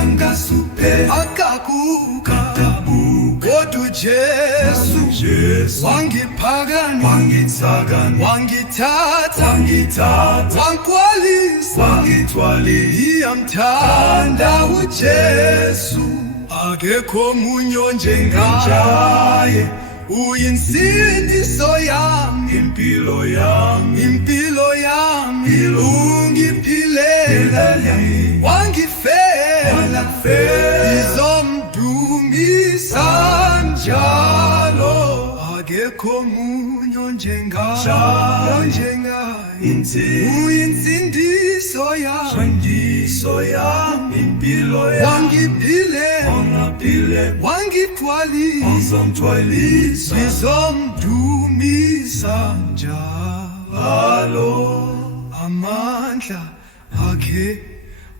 angasupheki akabuka kodwa uJesu wangiphakanya wangithatha wangithwalisa iyamthanda uJesu akekho munye onjengaye uyinsindiso yami impilo yami ungiphilela wangifela izomdumisa njalo akekho munye onjengaye uyinsindiso yami impilo yami wangithwalisa izomdumisa njalo amandla akhe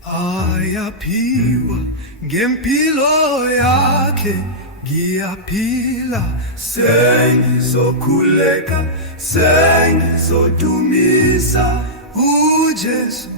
ayaphiwa ngempilo yakhe ngiyaphila sengizokhuleka sengizodumisa uJesu